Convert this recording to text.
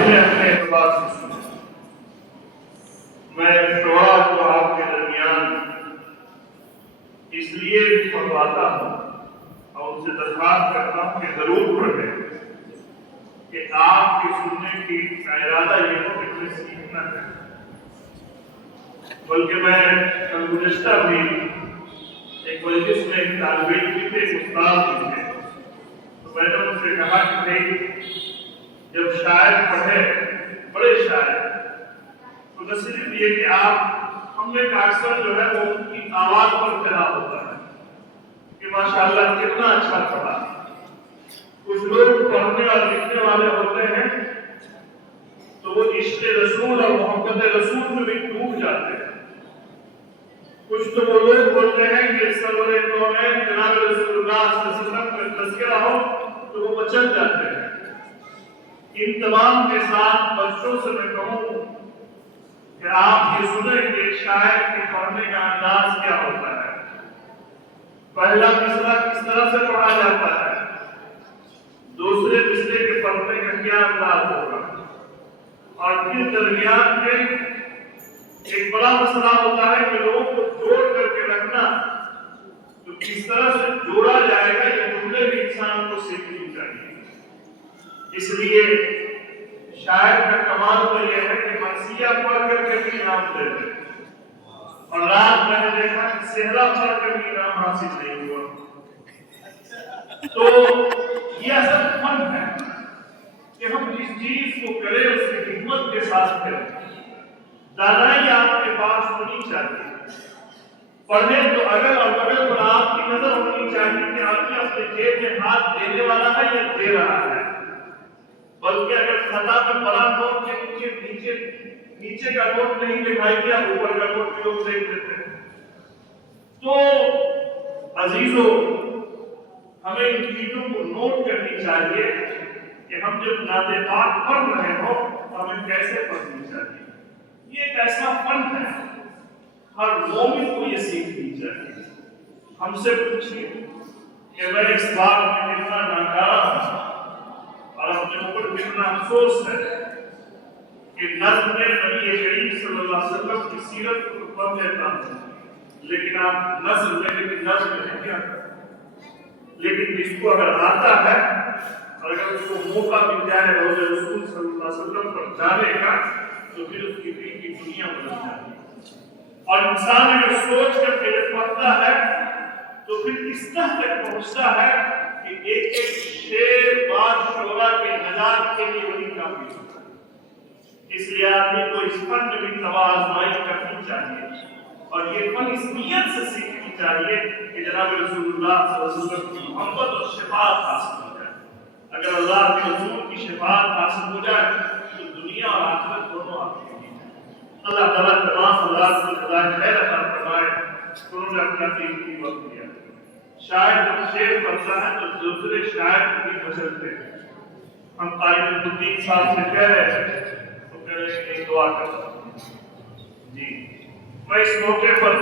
سنے اپنے اعتبار سے سنے. میں شعرا کو آپ کے درمیان اس لیے پڑھواتا ہوں اور ان سے درخواست کرتا ہوں کہ ضرور پڑھیں کہ آپ کے سننے کی ارادہ یہ ہو کہ میں سیکھنا ہے. بلکہ میں کل گزشتہ بھی ایک مجلس میں ایک طالب علم تھے, ایک استاد بھی تھے, تو میں نے ان سے کہا کہ بھائی جب شاعر پڑھے, بڑے شاعر, تو نہ صرف یہ کہ آپ ہم نے اکثر جو ہے وہ ان کی آواز پر پیدا ہوتا ہے کہ ماشاءاللہ کتنا اچھا پڑھا. کچھ لوگ پڑھنے اور لکھنے والے ہوتے ہیں تو وہ عشق رسول اور محبت رسول میں بھی ڈوب جاتے ہیں. کچھ تو وہ لوگ بولتے ہیں کہ سرور کونین جناب رسول اللہ صلی اللہ علیہ وسلم کا تذکرہ ہو تو وہ مچل جاتے ہیں. ان تمام کے ساتھ بچوں سے میں کہوں کہ آپ یہ سنیں کہ شاعر کے پڑھنے کا انداز کیا ہوتا ہے. پہلا مصرع کس طرح سے پڑھا جاتا ہے, دوسرے مصرے کے پڑھنے کا کیا انداز ہوگا, اور پھر درمیان میں ایک بڑا مسئلہ ہوتا ہے کہ لوگوں کو جوڑ کر کے رکھنا, تو کس طرح سے جوڑا جائے گا یہ جملے بھی انسان کو سیکھنی چاہیے. اس لیے شاعر کا کمال تو یہ ہے کہ مرثیہ پڑھ کر کے بھی انعام دیتے, اور رات میں نے دیکھا کہ صحرا پڑھ کر بھی انعام حاصل نہیں ہوا. تو یہ اصل فن ہے کہ ہم جس چیز کو کریں اس کی حکمت کے ساتھ کریں. دانائی آپ کے پاس ہونی چاہیے, پڑھنے تو اگل اور بغل پر آپ کی نظر ہونی چاہیے کہ آدمی اپنے جیب میں ہاتھ دینے والا ہے یا دے رہا ہے. بلکہ اگر خطا میں بڑا نوٹ کے نیچے کا نوٹ نہیں دکھائی دیا, اوپر کا نوٹ بھی لوگ دیکھ لیتے ہیں. تو عزیزو, ہمیں ان چیزوں کو نوٹ کرنی چاہیے کہ ہم جب نعت پاک پڑھ رہے ہو ہمیں کیسے پڑھنی چاہیے. یہ ایک ایسا فن ہے, ہر مومن کو یہ سیکھنی چاہیے. ہم سے پوچھیے کہ میں اس بات میں کتنا ناکارہ ہوں اور اپنے اوپر کتنا افسوس ہے کہ نظم میں نبی کریم صلی اللہ علیہ وسلم کی سیرت کو پڑھ لیتا ہوں, لیکن آپ نظم میں کیا کرتے. لیکن جس کو اگر آتا ہے اور اگر اس کو موقع مل جائے روز رسول صلی اللہ علیہ وسلم پر جانے کا, تو پھر اس کی دل کی دنیا بدل جاتی ہے. اور انسان اگر سوچ کر کے پڑھتا ہے تو پھر اس طرح تک پہنچتا ہے کہ ایک ایک شعر بعد شعرا کے نجات کے لیے وہی کافی ہوتا ہے. اس لیے آدمی کو اس فن میں بھی آزمائش کرنی چاہیے, اور یہ فن اس نیت سے سیکھنی چاہیے کہ جناب رسول اللہ صلی اللہ علیہ وسلم کی محبت اور شفاعت حاصل ہو جائے. اگر اللہ کے رسول کی شفاعت حاصل ہو جائے تو دنیا اور آخرت دونوں آپ کے لیے. اللہ تعالیٰ تمام اللہ کو خدا خیر عطا فرمائے. انہوں نے اپنا قیمتی وقت دیا. شاعر جب شعر پڑھتا ہے تو دوسرے شاعر کو بھی بچلتے ہیں. ہم طارق الدین صاحب سے کہہ رہے ہیں تو کہہ رہے ہیں کہ دعا کرتا ہوں. جی, میں اس موقع پر